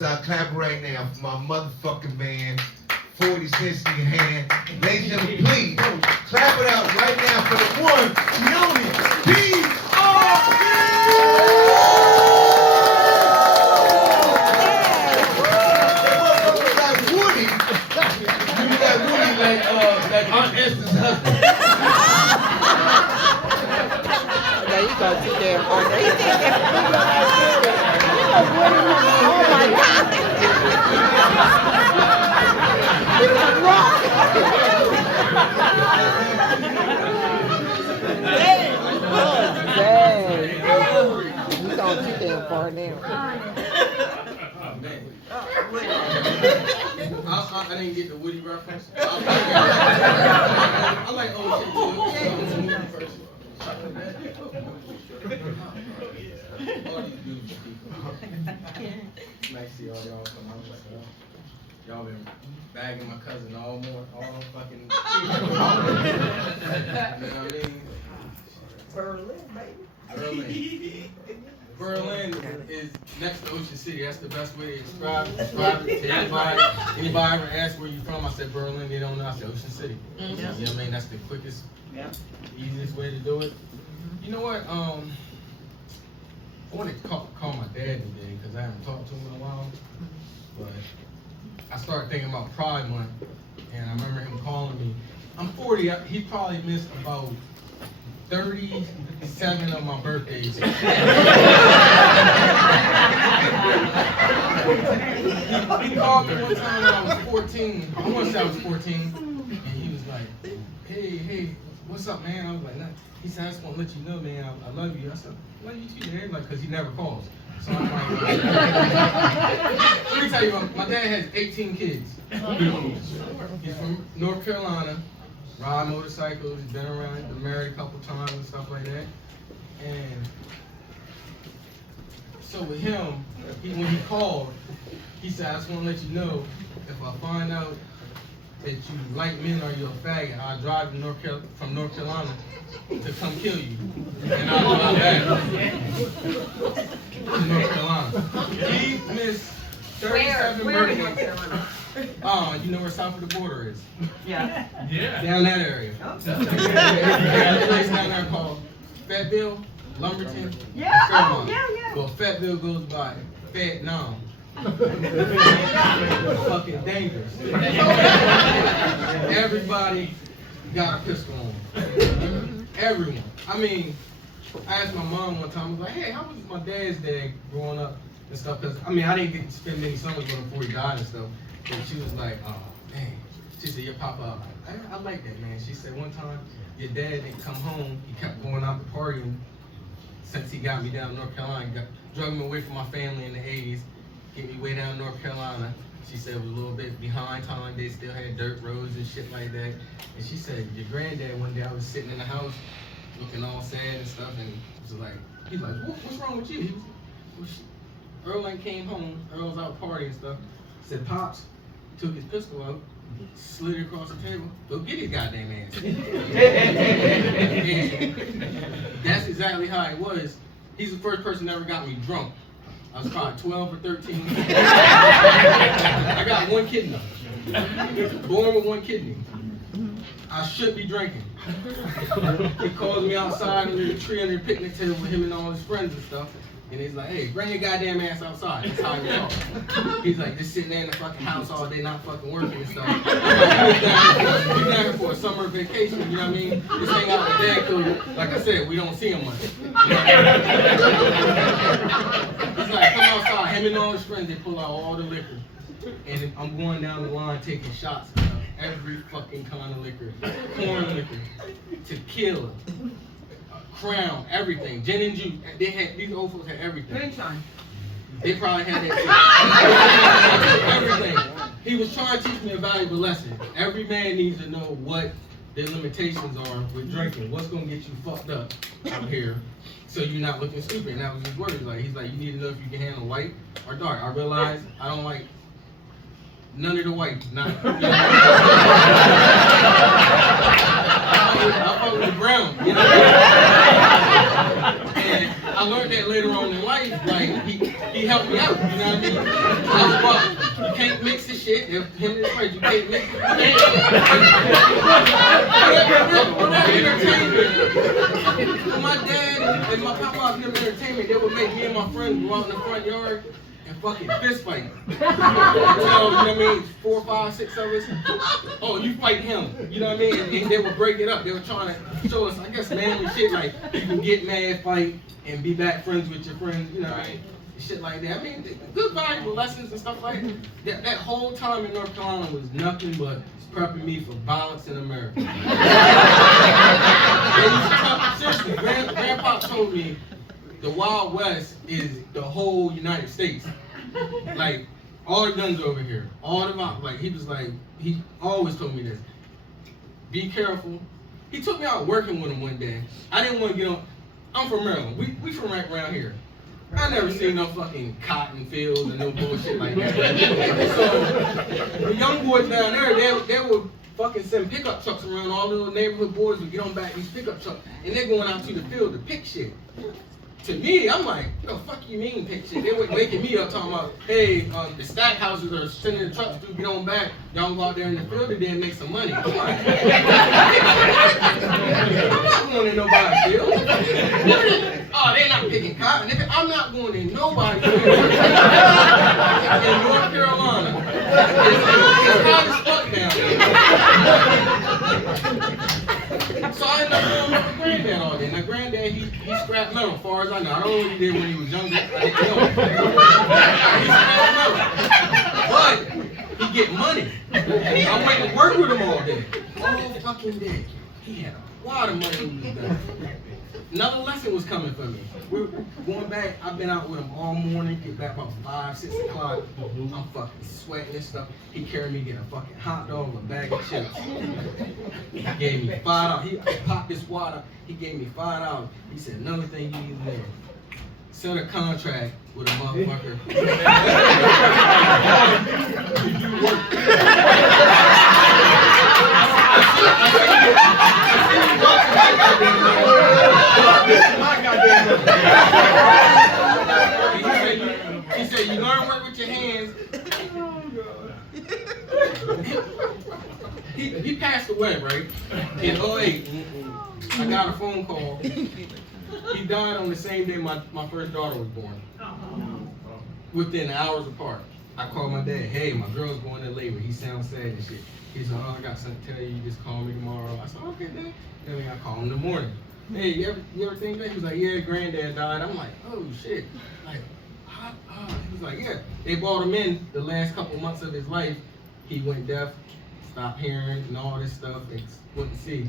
I clap right now for my motherfucking man, 40 cents in your hand. Ladies and gentlemen, please clap it out right now for the one, the only, like Woody. You like Woody like Aunt Esther's husband. There you go, too damn far. There you Oh my God! He was wrong. Oh, dang. You gone too damn far now. I didn't get the Woody reference. I like old shit. I'm a movie person. All these beautiful people. Nice to see all y'all come out. Y'all been bagging my cousin all fucking. You know what I mean? Berlin, baby. Berlin. Berlin is next to Ocean City. That's the best way to describe it to anybody. Anybody ever ask where you from? I said Berlin. They don't know. I said Ocean City. You know what I mean? That's the quickest, easiest way to do it. You know what? I wanted to call my dad today because I haven't talked to him in a while. But I started thinking about Pride Month, and I remember him calling me. I'm 40. He probably missed about 37 of my birthdays. He called me one time when I was 14. I want to say I was 14. And he was like, hey, what's up, man? I was like, nah. He said, I just want to let you know, man, I love you. I said, I love you too, man. Like, because he never calls. So I'm like, let me tell you, my dad has 18 kids. He's from North Carolina. Ride motorcycles, he's been around, been married a couple times and stuff like that. And so with him, when he called, he said, I just want to let you know, if I find out that you like men or you're a faggot, I'll drive from North Carolina to come kill you. And I'll drive back to North Carolina. He missed 37 birthdays. You know where south of the border is? Yeah. Down that area. There's a place down there called Fayetteville, Lumberton. Yeah. Well, Fayetteville goes by Vietnam. Fucking dangerous. Everybody got a pistol on. Everyone. I mean, I asked my mom one time, I was like, hey, how was my dad's day growing up and stuff? Because, I mean, I didn't get to spend many summers with him before he died and stuff. And she was like, oh, dang. She said, your papa, I like that, man. She said, one time, your dad didn't come home. He kept going out to partying since he got me down in North Carolina. Drug me away from my family in the 80s. Get me way down in North Carolina. She said it was a little bit behind time. They still had dirt roads and shit like that. And she said, your granddad, one day I was sitting in the house looking all sad and stuff. And was like, he's like, what's wrong with you? He was, Earl ain't came home. Earl's out partying and stuff. Said, Pops took his pistol out, slid it across the table. Go get his goddamn ass. That's exactly how it was. He's the first person that ever got me drunk. I was probably 12 or 13. I got one kidney. Born with one kidney. I should be drinking. He calls me outside under the tree under the picnic table with him and all his friends and stuff. And he's like, hey, bring your goddamn ass outside. That's how he talks. He's like, just sitting there in the fucking house all day, not fucking working and stuff. I'm like, we're down here for a summer vacation, you know what I mean? Just hang out with dad, because, like I said, we don't see him much. He's like, come outside. Him and all his friends, they pull out all the liquor. And I'm going down the line taking shots of every fucking kind of liquor. Corn liquor, tequila, Crown, everything, gin and juice. They had, these old folks had everything. They probably had that shit. Everything. He was trying to teach me a valuable lesson. Every man needs to know what their limitations are with drinking. What's gonna get you fucked up out here, so you're not looking stupid. And that was his words. Like, he's like, you need to know if you can handle white or dark. I realized I don't like none of the whites. Not. I fuck with the brown. You know? And I learned that later on in life. Like he helped me out. You know what I mean? I was about, you can't mix the shit. Him and his friends, you can't mix. For that entertainment, when my dad and my papa was never entertainment, they would make me and my friends go out in the front yard and fucking fist fight. You know what I mean? 4, 5, 6 of us. Oh, you fight him. You know what I mean? And they would break it up. They were trying to show us, I guess, manly shit like you can get mad, fight, and be back friends with your friends. You know what I mean? Shit like that. I mean, good valuable lessons and stuff like that. That whole time in North Carolina was nothing but prepping me for violence in America. Seriously, Grandpa told me the Wild West is the whole United States. Like, all the guns are over here. All the violence. Like, he was like, he always told me this. Be careful. He took me out working with him one day. I didn't want to get on. I'm from Maryland. We from right around here. I never seen no fucking cotton fields and no bullshit like that. So the young boys down there, they would fucking send pickup trucks around. All the little neighborhood boys would get on back these pickup trucks, and they're going out to the field to pick shit. To me, I'm like, what the fuck you mean pick shit? They were waking me up talking about, hey, the stack houses are sending the trucks to get on back. Y'all go out there in the field today and make some money. I'm like, I'm not going to nobody's field. Oh, they're not picking cotton. I'm not going in nobody's field. In North Carolina. It's hot as fuck down there. So I ended up going with my granddad all day. Now, granddad, he scrapped metal, as far as I know. I don't know what he did when he was younger. I didn't know. He scrapped metal. But he get money. I went to work with him all day. All fucking day. He had a lot of money when he was done. Another lesson was coming for me. We're going back. I've been out with him all morning. Get back about 5, 6 o'clock. I'm fucking sweating and stuff. He carried me to get a fucking hot dog, a bag of chips. He gave me $5. He popped this water. He gave me $5. He said, another thing you need to know. Set a contract with a motherfucker. He said, you learn to work with your hands. He passed away, right? In 08, I got a phone call. He died on the same day my first daughter was born. Within hours apart. I called my dad, hey, my girl's going in labor. He sounds sad and shit. He said, oh, I got something to tell you. You just call me tomorrow. I said, okay, Dad. Then I called him in the morning. Hey, you ever think that? He was like, yeah, granddad died. I'm like, oh, shit. Like, he was like, yeah. They brought him in the last couple months of his life. He went deaf, stopped hearing, and all this stuff. They wouldn't see.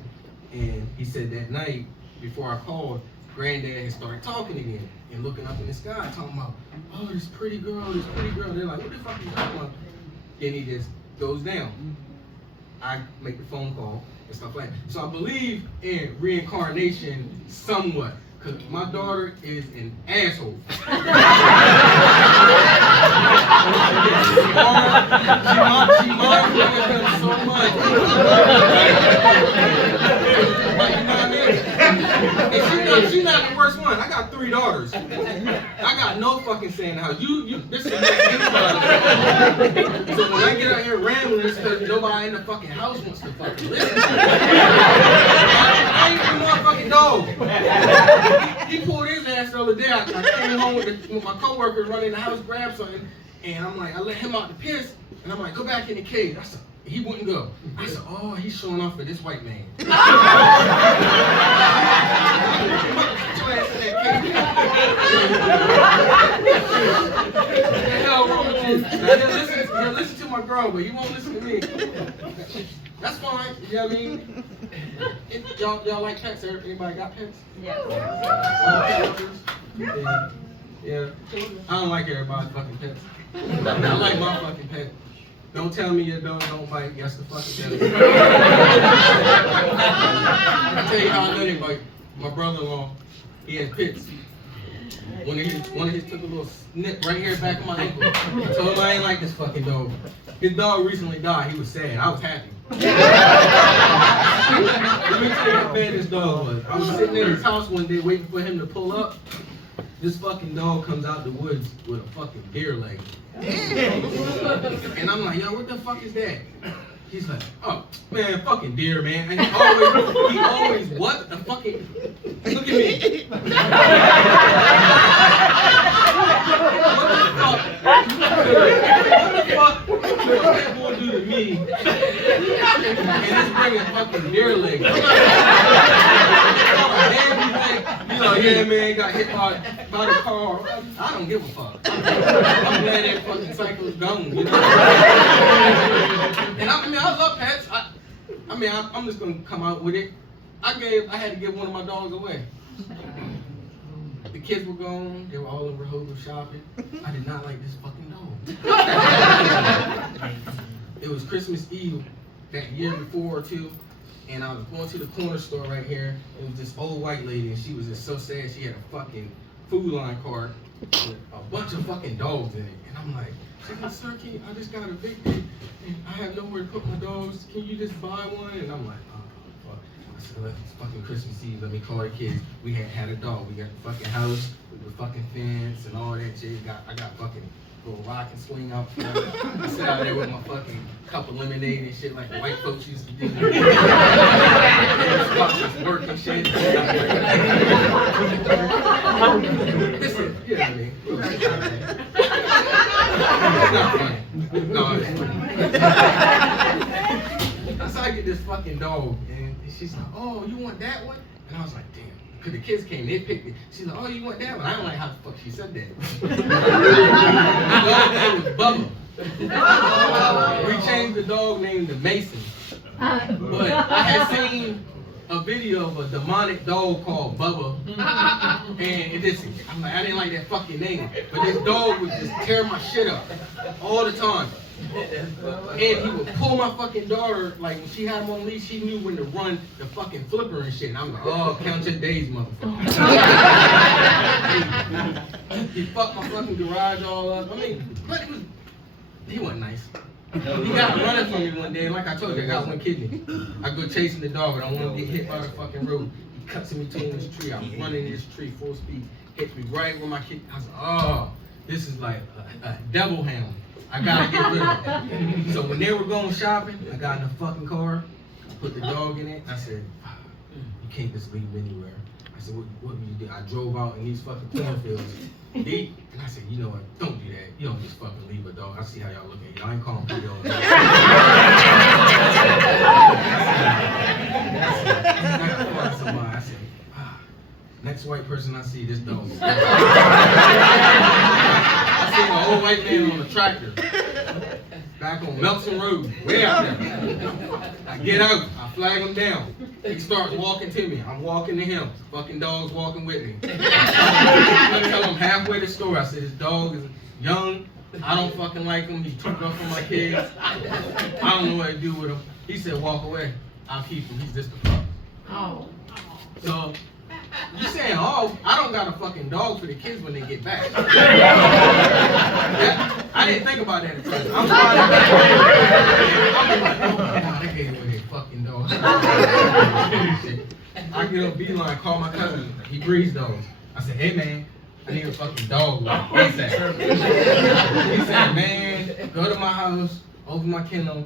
And he said that night, before I called, granddad had started talking again and looking up in the sky, talking about, oh, this pretty girl, this pretty girl. They're like, what the fuck are you talking about? Then he just goes down. I make the phone call and stuff like that. So I believe in reincarnation somewhat, because my daughter is an asshole. She loves him so much. You know what I mean? And she's not the first one. I got 3 daughters. I got no fucking say in the house. This is anybody. So when I get out here rambling, it's because nobody in the fucking house wants to fucking listen to me. I ain't even motherfucking dog. He pulled his ass the other day. I came home with my coworker running in the house, grabbed something, and I'm like, I let him out to piss, and I'm like, go back in the cage. I said, he wouldn't go. I said, oh, he's showing off for this white man. What the hell wrong with you? He'll listen to my girl, but he won't listen to me. That's fine. You know what I mean? Y'all like pets? Anybody got pets? Yeah. Yeah. I don't like everybody's fucking pets. I like my fucking pet. Don't tell me your dog don't bite. Yes, the fucking does. I'll tell you how I know they bite. My brother-in-law, he had pits. One of his took a little snip right here back of my ankle. I told him I ain't like this fucking dog. His dog recently died. He was sad. I was happy. Let me tell you how bad this dog was. I was sitting in his house one day waiting for him to pull up. This fucking dog comes out the woods with a fucking deer leg. And I'm like, yo, what the fuck is that? He's like, oh, man, fucking deer, man. And he always, what the fucking, look at me. What the fuck? What that boy do to me? And just bring a fucking deer leg. He's like, yeah, man, got hit by the car. I don't give a fuck. I'm glad that fucking cycle's gone, you know? And I love pets. I'm just gonna come out with it. I had to give one of my dogs away. The kids were gone. They were all in Rehoboth shopping. I did not like this fucking dog. It was Christmas Eve that year before or two, and I was going to the corner store right here. It was this old white lady, and she was just so sad. She had a fucking Food Line cart with a bunch of fucking dogs in it. And I'm like, sir, I just got evicted, and I have nowhere to put my dogs. Can you just buy one? And I'm like, oh, fuck. I said, it's fucking Christmas Eve. Let me call the kids. We had a dog. We got the fucking house with the fucking fence and all that shit. I got fucking little rock and swing out front. I sit out there with my fucking cup of lemonade and shit like the white folks used to do. Work and shit. Listen, you know what I mean? It's not funny. No, it's funny. So I get this fucking dog, and she's like, oh, you want that one? And I was like, damn. Because the kids came, they picked it. She's like, oh, you want that one? I don't like how the fuck she said that. The dog name was Bubba. We changed the dog name to Mason. But I had seen a video of a demonic dog called Bubba. And it just, I'm like, I didn't like that fucking name. But this dog would just tear my shit up all the time. And he would pull my fucking daughter, like when she had him on leash, she knew when to run the fucking flipper and shit. And I'm like, oh, count your days, motherfucker. He fucked my fucking garage all up. I mean, but he wasn't nice. He got running from me one day, and like I told you, I got one kidney. I go chasing the dog, and I want to get hit by the fucking road. He cuts in between this tree. I was running in this tree full speed. Hits me right where my kidney. I was like, oh, this is like a devil hound. I gotta get rid of it. So when they were going shopping, I got in the fucking car, put the dog in it. I said, you can't just leave him anywhere. I said, what do you do? I drove out in these fucking cornfields, deep, and I said, you know what? Don't do that. You don't just fucking leave a dog. I see how y'all look at you. I ain't calling for y'all. I said, next white person I see, this dog. I seen an old white man on a tractor back on Melton Road, way out there. I get out, I flag him down. He starts walking to me. I'm walking to him. Fucking dog's walking with me. I tell him halfway to the store, I said, this dog is young. I don't fucking like him. He's too rough for my kids. I don't know what to do with him. He said, walk away. I'll keep him. He's just a pup. Oh. So, you saying, oh, I don't got a fucking dog for the kids when they get back. I didn't think about that at first. I'm like, oh my God, I gave away that fucking dog. I get on Beeline, call my cousin. He breeds dogs. I said, hey man, I need a fucking dog. He said, man, go to my house, open my kennel,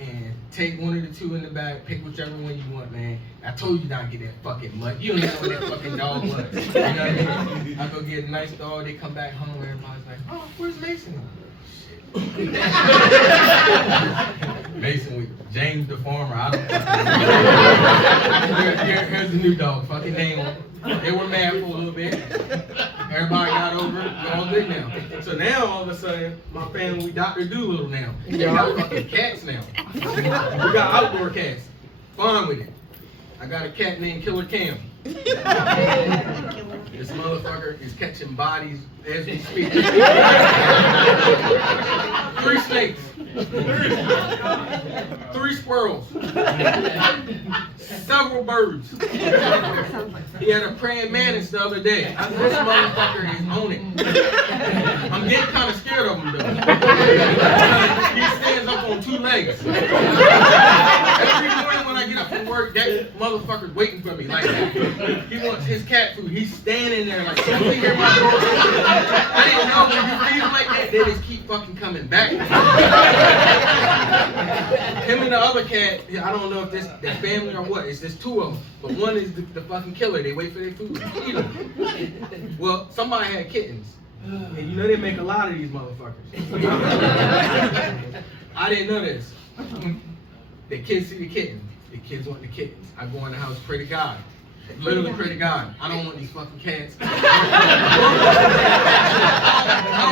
and take one of the two in the back, pick whichever one you want, man. I told you not to get that fucking mutt. You don't know what that fucking dog was. You know what I mean? I go get a nice dog, they come back home, everybody's like, oh, where's Mason? Shit. Mason with James the Farmer, I don't fucking know. Here's the new dog, fucking name on it. They were mad for a little bit. Everybody got over it. We're all good now. So now, all of a sudden, my family, we Dr. Doolittle now. We got fucking cats now. We got outdoor cats. Fine with it. I got a cat named Killer Cam. This motherfucker is catching bodies as we speak. 3 snakes. 3 squirrels. Several birds. He had a praying mantis the other day. This motherfucker is on it. I'm getting kind of scared of him though. He stands up on 2 legs. Every morning when I get up from work, that motherfucker's waiting for me. Like, he wants his cat food. He's standing there like, something here, my door. I didn't know when you feed them like that, they just keep fucking coming back. Him and the other cat, I don't know if this their family or what. It's just two of them. But one is the fucking killer. They wait for their food to eat them. Well, somebody had kittens. And you know they make a lot of these motherfuckers. I didn't know this. The kids see the kitten. The kids want the kittens. I go in the house, pray to God. Literally pray to God. I don't want these fucking cats. I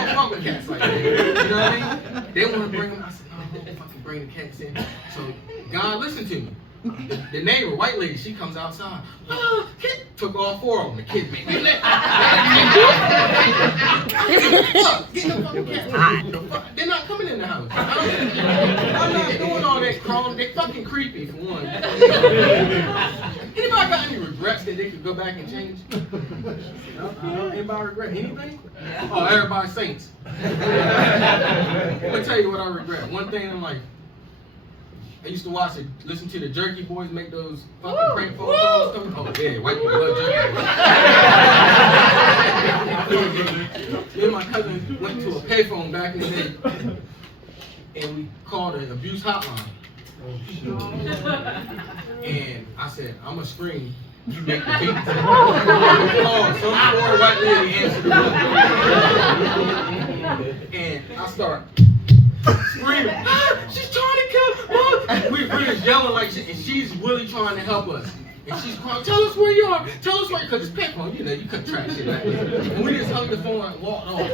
don't fuck with cats like that. You know what I mean? They want to bring them. I said, no, don't fucking bring the cats in. So God listened to me. The neighbor, white lady, she comes outside. Oh, kid. Took all four of them. The kids made me let. Get the fucking cats. They're not coming in the house. I'm not doing all that crawling. They're fucking creepy for one. Anybody got any regrets that they could go back and change? No? Anybody regret anything? Oh, everybody saints. I'm gonna tell you what I regret. One thing in life. I used to watch it, listen to the Jerky Boys make those fucking prank phone calls. Oh yeah, white people love Jerky. Me and my cousin went to a payphone back in the day, and we called an abuse hotline. And I said, I'm gonna scream, you make the beat. Oh, some poor white lady answered the phone. And I start screaming, she's trying to kill us. We're just yelling like shit, and she's really trying to help us. And she's crying, tell us where you are, tell us where you are, because it's payphone, you know, you couldn't track shit like that. And we just hung the phone and walked off.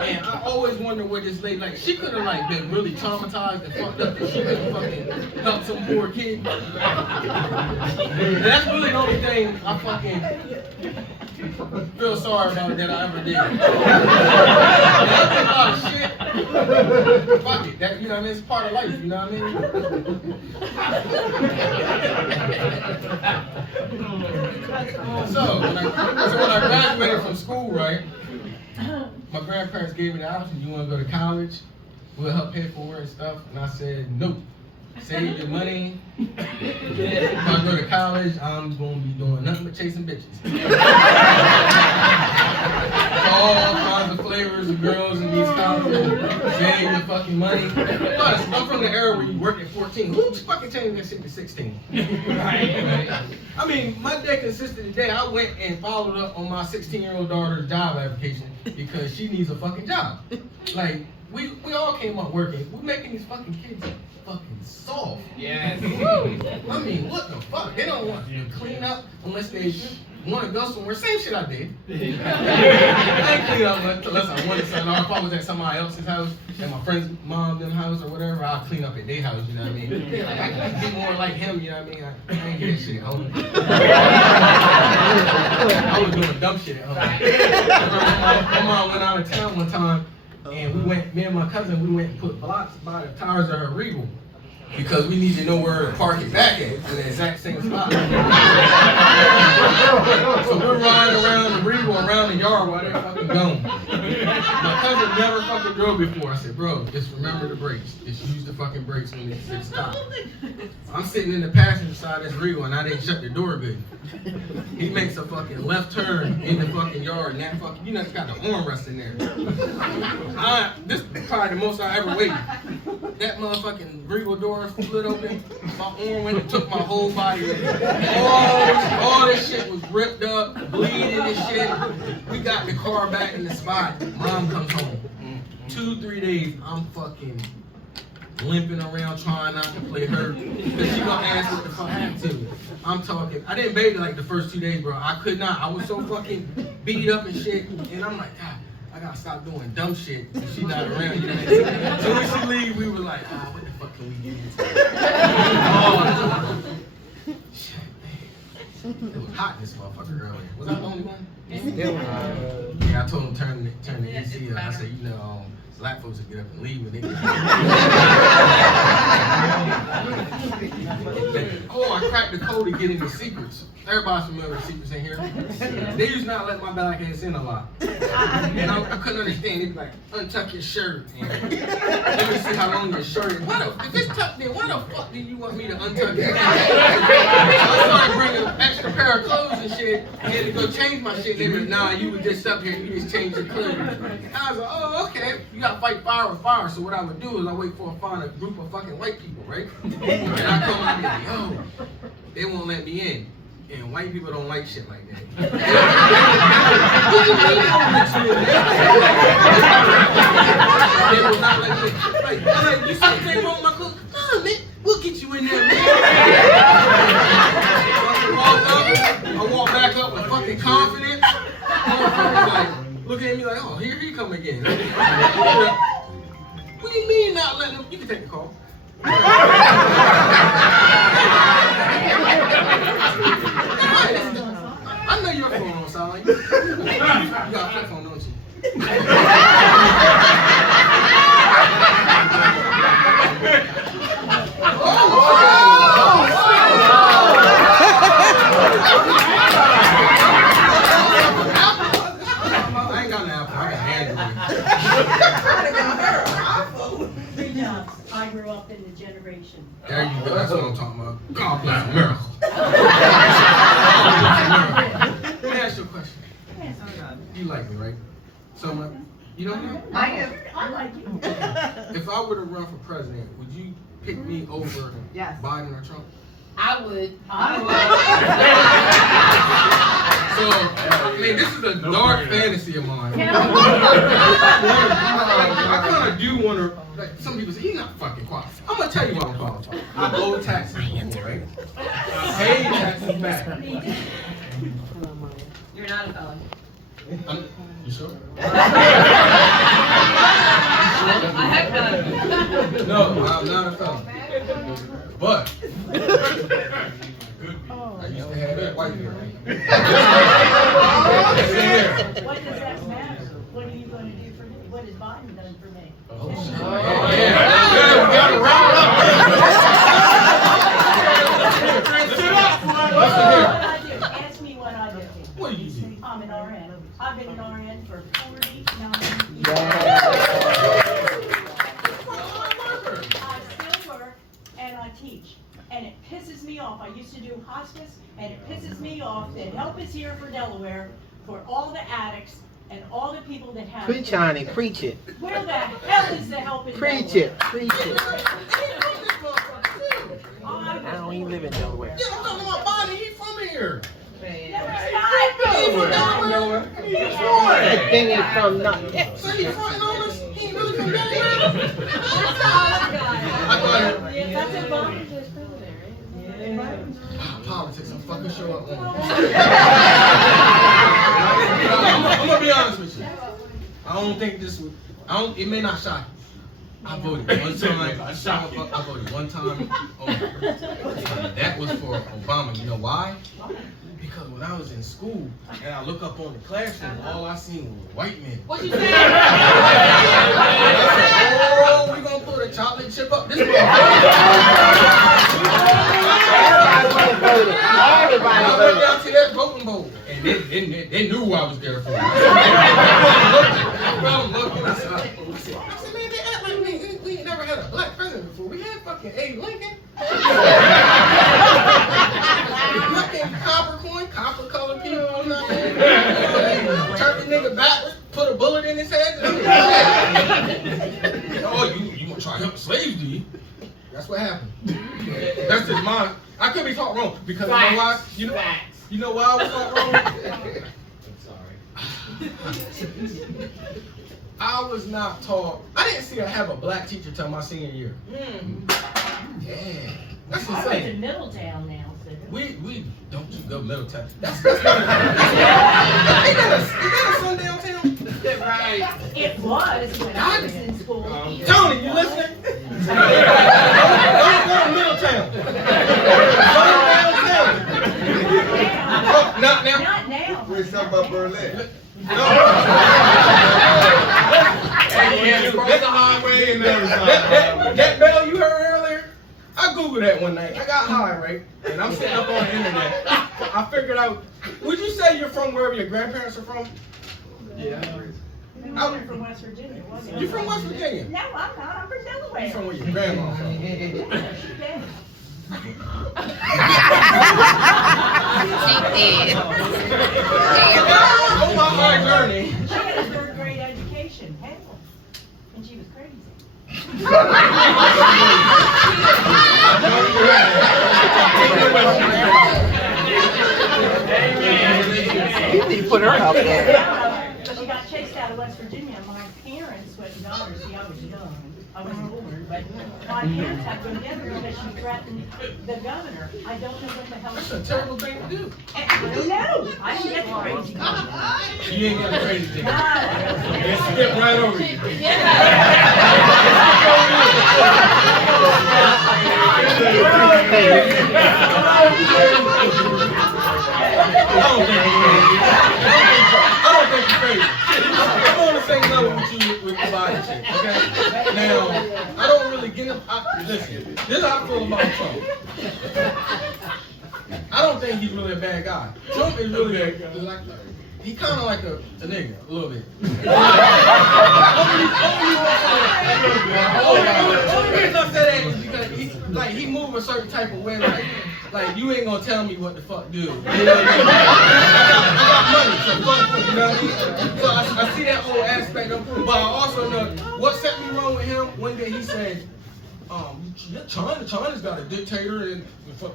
And I always wonder where this lady, like, she could have like been really traumatized and fucked up that she couldn't fucking help some poor kid. And that's really the only thing I fucking feel sorry about that I ever did. And I did a lot of shit. Fuck it, that, you know what I mean? It's part of life, you know what I mean? So when I graduated from school, right, my grandparents gave me the option, you want to go to college? We'll help pay for it and stuff. And I said, nope. Save your money. If I go to college, I'm going to be doing nothing but chasing bitches. All kinds of flavors of girls in these colleges. Save your fucking money. Plus, I'm from the era where you work at 14. Who's fucking changing that shit to 16? Right? I mean, my day consisted today. I went and followed up on my 16-year-old daughter's job application because she needs a fucking job. Like, we all came up working. We're making these fucking kids fucking soft. Yes. I mean, what the fuck? They don't want to clean up unless they want to go somewhere. Same shit I did. I ain't clean up unless I wanted something. Or if I was at somebody else's house, at my friend's mom, them house or whatever, I'll clean up at their house, you know what I mean? Like, I can be more like him, you know what I mean? I ain't get that shit at home. I was doing dumb shit at home. My mom went out of town one time, and me and my cousin, we went and put blocks by the tires of her Regal because we need to know where to park it back at in the exact same spot. So we're riding around the Regal, around the yard while they're fucking gone. My cousin never fucking drove before. I said, bro, just remember the brakes. Just use the fucking brakes when it stops. I'm sitting in the passenger side of this Regal and I didn't shut the door good. He makes a fucking left turn in the fucking yard and that fucking, you know, it's got the armrest in there. This is probably the most I ever waited. That motherfucking Regal door split open. My arm went and took my whole body. All this shit was ripped up, bleeding and shit. We got the car back in the spot. Mom comes home. 2-3 days, I'm fucking limping around trying not to play hurt. Because she gonna ask what the fuck happened to me. I'm talking, I didn't bathe like the first 2 days, bro. I could not. I was so fucking beat up and shit. And I'm like, God, I gotta stop doing dumb shit. And she's not around. You know? So when she leave, we were like, what the fuck can we get into? Shit, man. It was hot this motherfucker earlier. Was I the only one? Yeah, I told him turn the AC up. I said, you know, black folks will get up and leave when they get Oh, I cracked the code to get into secrets. Everybody's familiar with secrets in here. They used to not let my black ass in a lot. And I couldn't understand. They'd be like, untuck your shirt. And let me see see how long your shirt is. If it's tucked in, why the fuck do you want me to untuck it? So I started bringing an extra pair of clothes and shit. I had to go change my shit. They were, nah, you were just up here. You just changed your clothes. And I was like, oh, okay. You got to fight fire with fire. So what I would do is I wait for find a group of fucking white people, right? And I come out and be like, yo, they won't let me in. And white people don't like shit like that. What you mean they don't let you in? They will not let me in. Like, you see anything wrong with my clothes? Nah, man, we'll get you in there, man. I walk back up with fucking confidence. Motherfuckers like, looking at me like, oh, here he come again. What do you mean not letting him? You can take the call. I know your phone don't sound like you. You got a flip phone, don't you? I ain't got an Apple. I got Android. Good job. I grew up in the generation. There you go. That's what I'm talking about. God bless America. Let me ask you a question. You like me, right? So much. You don't know? I am. I like you. If I were to run for president, would you pick me over Biden or Trump? I would. So, I mean, this is a dark fantasy of mine. I kind of do want to, like, some people say, you're not fucking qualified. I'm going to tell you why I'm qualified. I owe taxes, right? I pay taxes back. You're not a felon. You sure? I have none. No, I'm not a felon. But I used to have that white hair. What does that matter? What are you going to do for me? What has Biden done for me? Oh, shit. Yeah, we got to round up. What I do? Ask me what I do. What do you do? I'm an RN. I've been an RN for 49 years. Yeah. I still work and I teach. And it pisses me off. I used to do hospice, and it pisses me off that help is here for Delaware for all the addicts and all the people that have. Preach, honey, preach it. Where the hell is the help in Preach Delaware? it, preach it. I I don't even live in Delaware. Yeah, I'm talking about Biden. He's from here. No, He's from Delaware. He's from That thing is from not. So he's fronting on us? He ain't really from Delaware? That's a bomb. Politics, I'm fucking sure up on. I'm gonna be honest with you. I don't think this would. It may not shock you. I voted one time. I voted one time. That was for Obama. You know why? Because when I was in school and I look up on the classroom, all I seen was white men. What you say? Oh, we gonna put a chocolate chip up this one. Everybody voted. Everybody I went voted. down to that voting bowl, and they knew I was there for. I felt looking. I said, man, they act like we ain't never had a black president before. We had fucking Abe Lincoln. Fucking copper colored people. You know what I mean? Turn the nigga backwards, put a bullet in his head. Oh, you gonna try to help slaves, do you? That's what happened. That's just mine. I could be taught wrong because you know why? You know why I was taught wrong? I'm sorry. I was not taught. I didn't see I have a black teacher till my senior year. Yeah, that's I went to insane. Middletown now. So. We don't you go Middletown. That's not. Ain't that a sundown town? Right. It was when I was in school. Tony, you listening? Don't go to Middletown. Not now. Not now. We're talking about Berlin. No. That bell you heard earlier, I Googled that one night. I got high, right? And I'm sitting up on the internet. I figured out, would you say you're from wherever your grandparents are from? Yeah. I'm from West Virginia, wasn't I? You from West Virginia? No, I'm not. I'm from Delaware. You from where your grandma from? She dead. Oh my hard journey. She had a 3rd grade education, hell, and she was crazy. You need to put her up there. She got chased out of West Virginia. My parents went and got her. See, I was young. I wasn't born, but my parents had to go together because she threatened the governor. I don't know what the hell. That's a terrible thing to do. I don't know. I didn't get crazy. You ain't got a crazy thing. Nah. It skipped right over you. I don't think you're crazy. I'm on the same level with you with the body shit, okay? Now, I don't really get him. Listen, this is how I feel about Trump. I don't think he's really a bad guy. Trump is really like, he kind of like a nigga, a little bit. Only reason I say that is because he move a certain type of way, like you ain't gonna tell me what the fuck do. You know what I mean? I got money, so fuck you, you know what I mean? So I see that whole aspect of him, but I also know what set me wrong with him. One day he said, China's got a dictator and fuck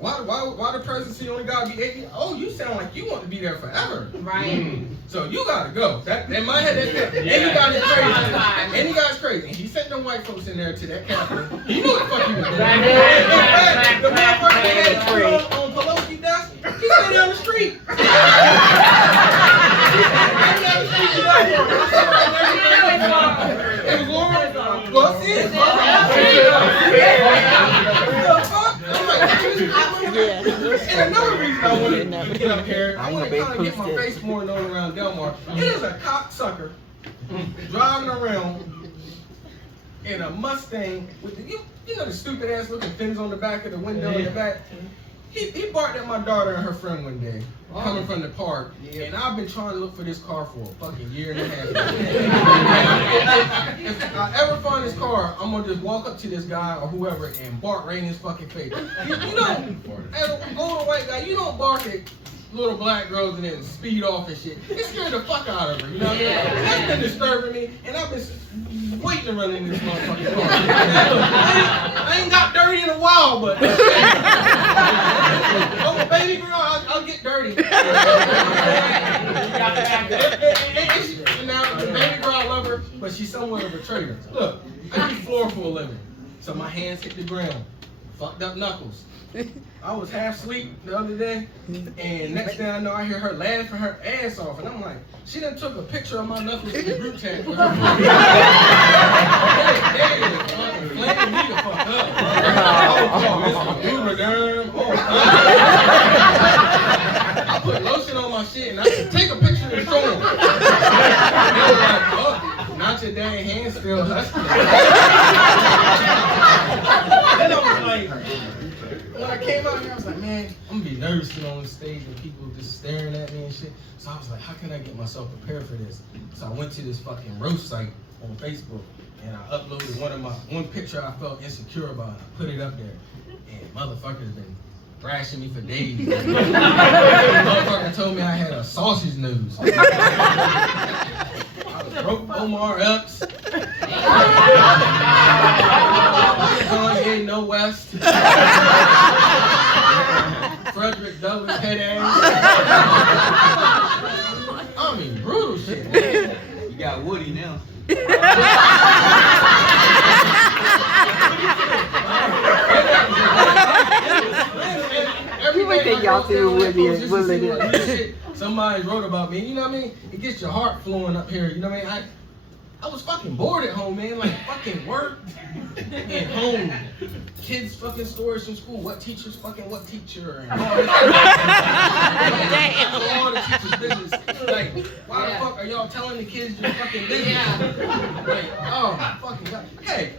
why the presidency only gotta be 8 years? Oh, you sound like you want to be there forever. Right. So you gotta go. That in my head, that's it. And you guys is crazy. And you guys crazy. And he sent them white folks in there to that Capitol. He knew what the fuck he was doing. The motherfucker that had on Pelosi desk, he stayed down the street. It was Laura. Well, see it. And another reason I wanted to get up here, I want to kind of get my face more known around Delmar. It is a cocksucker driving around in a Mustang with the, you know the stupid ass looking fins on the back of the window in the back. He barked at my daughter and her friend one day, coming from the park, and I've been trying to look for this car for a fucking year and a half. If I ever find this car, I'm gonna just walk up to this guy or whoever and bark right in his fucking face. You know, as an older white guy, you don't bark at little black girls and then speed off and shit. It scared the fuck out of her, you know what I mean? That's been disturbing me, and I've been waiting to run in this motherfucking car. I ain't got dirty in a while, but oh, baby girl, I'll get dirty. Now, the baby girl, I love her, but she's somewhat of a traitor. Look, I do floor for a living, so my hands hit the ground. Fucked up knuckles. I was half asleep the other day, and next thing I know, I hear her laughing her ass off, and I'm like, she done took a picture of my knuckles in the group chat with her friend. There it is, fucking flaming me the fuck up. Oh, Mr. Boomerderm. I put lotion on my shit, and I said, take a picture and show them. They were like, oh, not your dang hands still husky. Then I was like, when I came out here, I was like, man, I'm gonna be nervous getting on the stage and people just staring at me and shit. So I was like, how can I get myself prepared for this? So I went to this fucking roast site on Facebook and I uploaded one picture I felt insecure about. I put it up there, and motherfuckers been thrashing me for days. Motherfucker told me I had a sausage nose. I was broke Omar Epps. Kanye No West. Frederick Douglass head ass. I mean, brutal shit. You got Woody now. You would think y'all see Woody and Willie. Somebody wrote about me, you know what I mean? It gets your heart flowing up here, you know what I mean? I was fucking bored at home, man. Like fucking work and home. Kids fucking stories from school. What teacher's fucking what teacher? And all this all the teachers' business. Like, why the fuck are y'all telling the kids your fucking business? Like, oh my fucking god. Hey,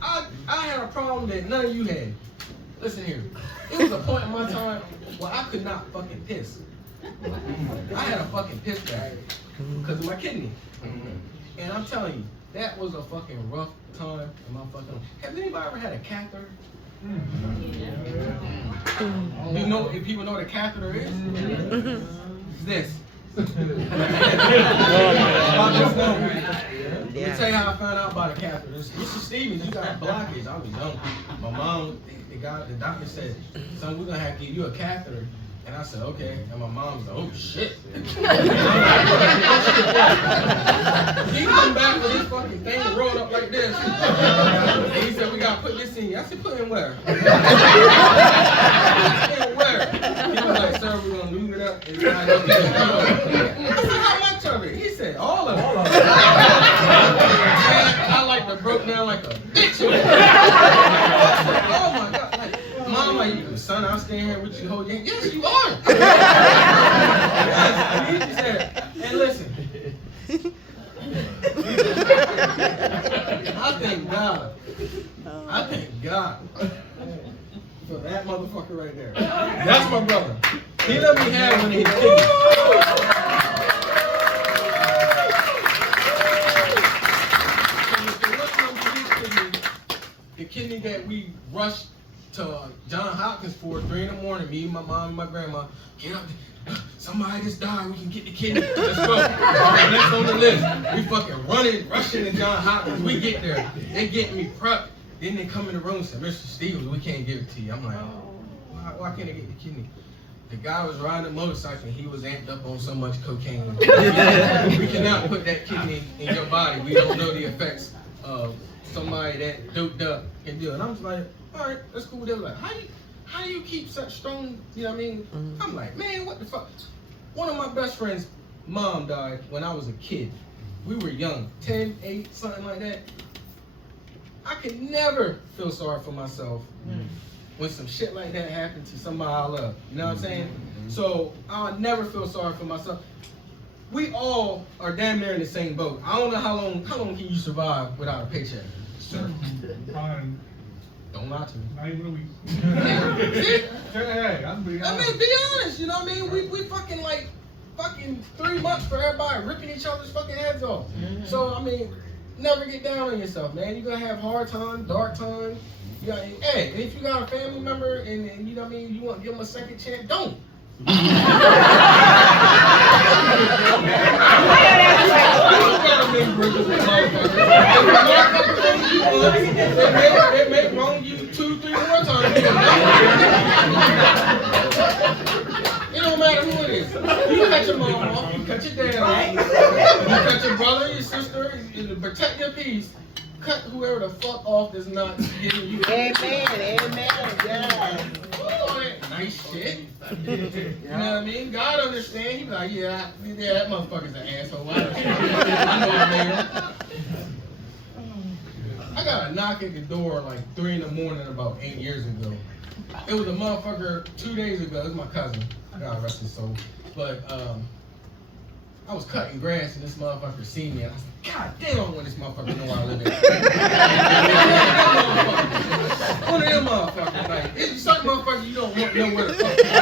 I had a problem that none of you had. Listen here. It was a point in my time where I could not fucking piss. I had a fucking piss bag because of my kidney. And I'm telling you, That was a fucking rough time in my fucking. Have anybody ever had a catheter? You know, if people know what a catheter is? It's this. Let me tell you how I found out about a catheter. Mr. Stevens, you got a blockage. I was young. My mom, the doctor said, son, we're gonna have to give you a catheter. And I said, okay. And my mom was like, oh shit. He come back with this fucking thing rolled up like this. And he said, we gotta put this in you. I said, put in where? Put in where? He was like, sir, we're gonna lube it up. And I said, how much of it? He said, all of it. I like to broke down like a bitch. I said, oh my God. Mama, son, I'm staying here with you the whole day. Yes, you are. Yes. He said, and listen. I thank God for that motherfucker right there. That's my brother. He let me have one of his kidneys. The kidney that we rushed to John Hopkins for 3 in the morning. Me, my mom, and my grandma. Get up. Somebody just died. We can get the kidney. Let's go. All right, next on the list. We fucking running, rushing to John Hopkins. We get there. They getting me prepped. Then they come in the room and say, Mr. Stevens, we can't give it to you. I'm like, why can't I get the kidney? The guy was riding a motorcycle and he was amped up on so much cocaine. We cannot put that kidney in your body. We don't know the effects of somebody that doped up can do it. And I'm just like, all right, that's cool. They were like, how do you keep such strong, you know what I mean? I'm like, man, what the fuck? One of my best friends' mom died when I was a kid. We were young, 10, 8, something like that. I could never feel sorry for myself when some shit like that happened to somebody I love. You know what I'm saying? So I'll never feel sorry for myself. We all are damn near in the same boat. I don't know how long can you survive without a paycheck? Fine. Don't lie to me. Not even a week. I mean, be honest, you know what I mean? We fucking 3 months for everybody ripping each other's fucking heads off. So, I mean, never get down on yourself, man. You're gonna have hard times, dark times. You got, hey, if you got a family member and you know what I mean, you want to give them a second chance, don't. It may wrong you 2, 3 more times. It don't matter who it is. You cut your mom off, you cut your dad off, you cut your brother, your sister, you protect your peace. Cut whoever the fuck off that's not giving you. Amen, yeah. Nice shit. You know what I mean? God understand. He be like, yeah, that motherfucker's an asshole. I know, man. I got a knock at the door like 3 in the morning about 8 years ago. It was a motherfucker 2 days ago. It was my cousin. God rest his soul. But I was cutting grass and this motherfucker seen me and I was like, God damn, I want this motherfucker to know where I live at. One of them motherfuckers. Like, it's certain motherfuckers you don't want to know where the fuck you live.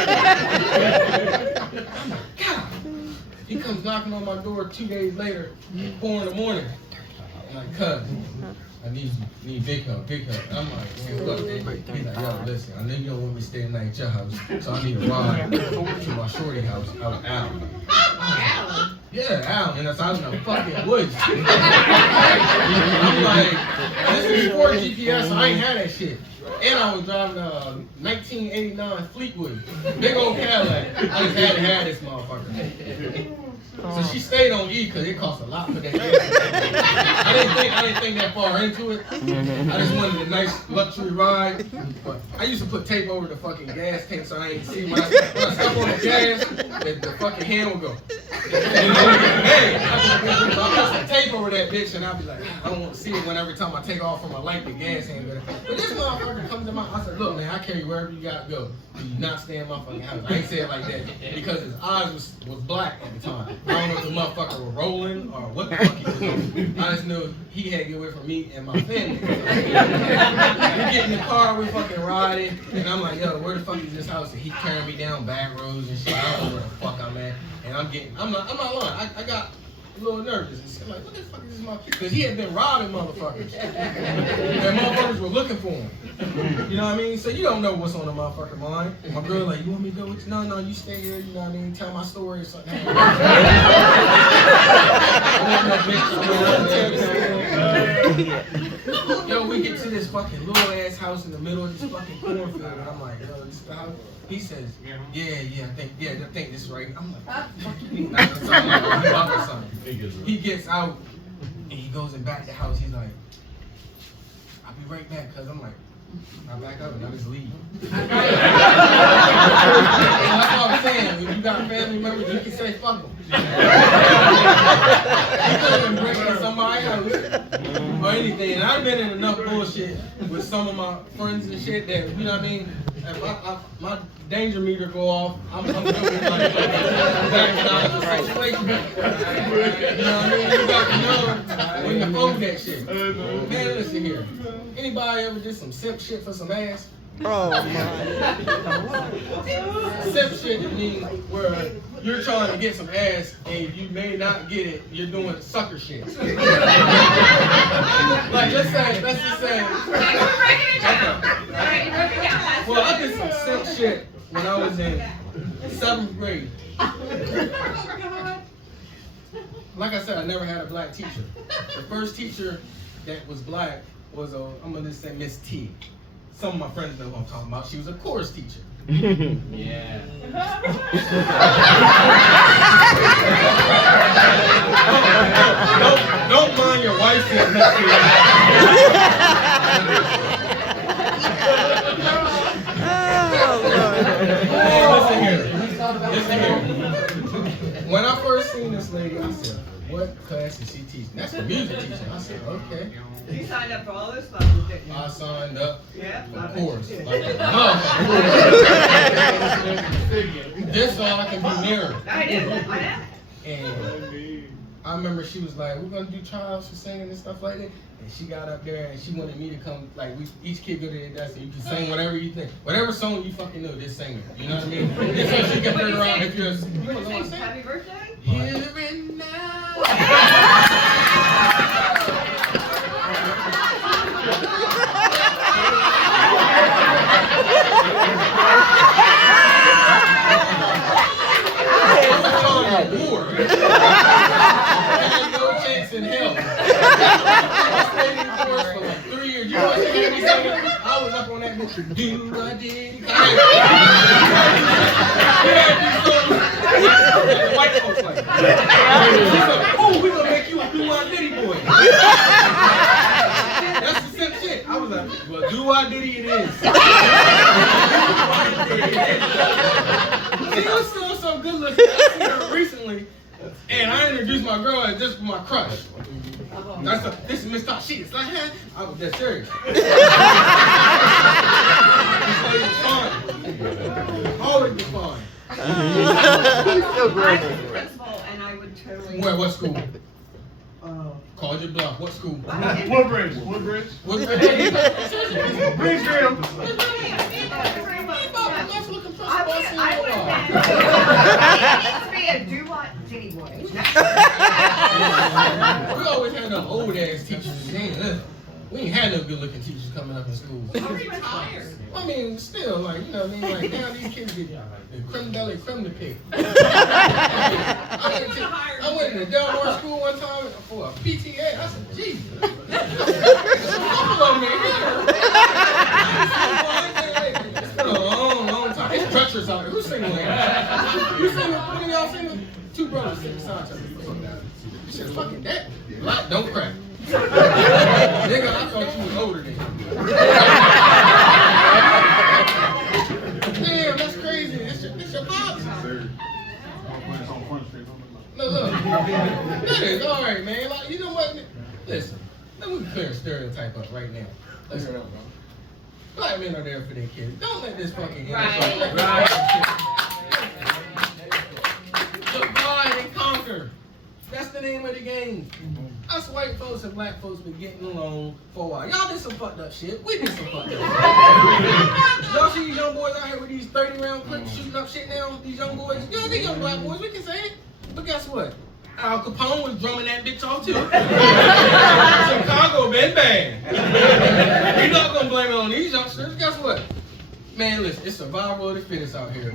I'm like, God. He comes knocking on my door 2 days later, 4 in the morning. I'm like, cuz, I need big help. And I'm like, man, look, he's like, yo, listen, I know you don't want me to stay the night at your house, so I need a ride to my shorty house out Allen. Yeah, Allen, and that's out in the fucking woods. I'm like, this is before GPS, so I ain't had that shit. And I was driving a 1989 Fleetwood, big old Cadillac. I just had to have this motherfucker. So she stayed on E because it cost a lot for that. I didn't think that far into it. I just wanted a nice luxury ride. But I used to put tape over the fucking gas tank so I ain't see when I step on the gas, the fucking hand will go. Hey, so I put some tape over that bitch and I'll be like, I don't want to see it when every time I take off from my light, the gas hand goes. But this motherfucker comes in my house. I said, look, man, I carry wherever you gotta go. Do not stay in my fucking house. I ain't say it like that because his eyes was black at the time. I don't know if the motherfucker was rolling or what the fuck he was doing. I just knew he had to get away from me and my family. We get in the car, we fucking riding, and I'm like, yo, where the fuck is this house? And he carrying me down back roads and shit. I don't know where the fuck I'm at. And I'm not lying. I got a little nervous. And shit, like, what the fuck is this motherfucker? Because he had been robbing motherfuckers. And motherfuckers were looking for him. You know what I mean? So you don't know what's on the motherfucker mind. My girl like, you want me to go with you? No, you stay here, you know what I mean? Tell my story or something. Yo, we get to this fucking little ass house in the middle of this fucking cornfield, and I'm like, yo, this is the house. He says, I think this is right. I'm like, fuck you. He gets out and he goes in back to the house. He's like, I'll be right back, cuz. I'm like, I back up and I just leave. That's what I'm saying. When you got family members, you can say fuck them. You could have been breaking somebody's house or anything. And I've been in enough bullshit with some of my friends and shit that, you know what I mean? If my danger meter go off, I'm good with like backing out of the situation. You know what I mean? You got to know when to fold that shit. Man, listen here. Anybody ever did some simp shit for some ass? Oh my. Simp shit means where you're trying to get some ass and you may not get it, you're doing sucker shit. Like let's just say. Well, I did some simp shit when I was in 7th grade. Like I said, I never had a black teacher. The first teacher that was black was I'm gonna just say Miss T. Some of my friends know who I'm talking about. She was a chorus teacher. Yeah. Don't mind your wife sitting next to you. Listen here. When I first seen this lady, I said, what class is she teaching? That's the music teacher. I said, okay. You signed up for all those classes, didn't you? I signed up, Yeah. of course. Just so I can be near her. I did. I know. And I remember she was like, we're gonna do trials for singing and stuff like that. And she got up there and she wanted me to come, like each kid go to their desk and you can sing whatever you think. Whatever song you fucking know, just sing it. You know what I mean? Just so she can turn around if you're you want to sing? Happy birthday? Here and now. No chance in hell. I stayed in the chorus for like 3 years. You know what she had me singing? I was up on that bitch. Do I did? The white folks like. She said, "Oh, we gonna make you a do I diddy boy." That's the simp shit. I was like, "Well, do I diddy it is." She was still so good looking. I seen her recently. And I introduced my girl as just my crush. This is Miss Tasha. It's like, I was that serious. Always be fun. I'm the principal, and I would totally. Where? What school? Called your bluff. What school? Woodbridge. Woodbridge? Bridgeville. I would have been. He needs to be a do-what-diddy boy. We always had them old ass teachers. We ain't had no good looking teachers coming up in school. I mean, still, like, you know what I mean? Like, now these kids get creme de la creme to pick. I went to Delmore School one time for a PTA. I said, Jesus. It's been a long time. It's treacherous out there. Who's singing like you singing? One of y'all singing? 2 brothers singing beside each other. You said, fucking that. Black don't crack. Nigga, I thought you was older than him. Damn, that's crazy. It's your pops. Look. That is all right, man. Like, you know what? Listen, let me clear a stereotype up right now. Listen, black men are there for their kids. Don't let this fucking Right. Divide and conquer. That's the name of the game. Us white folks and black folks been getting along for a while. Y'all did some fucked up shit. We did some fucked up shit. Y'all see these young boys out here with these 30-round clips shooting up shit now? These young boys. Yeah, they young black boys. We can say it. But guess what? Al Capone was drumming that bitch off too. Chicago been bad. We're not gonna blame it on these youngsters. Guess what? Man, listen, it's survival of the fittest out here.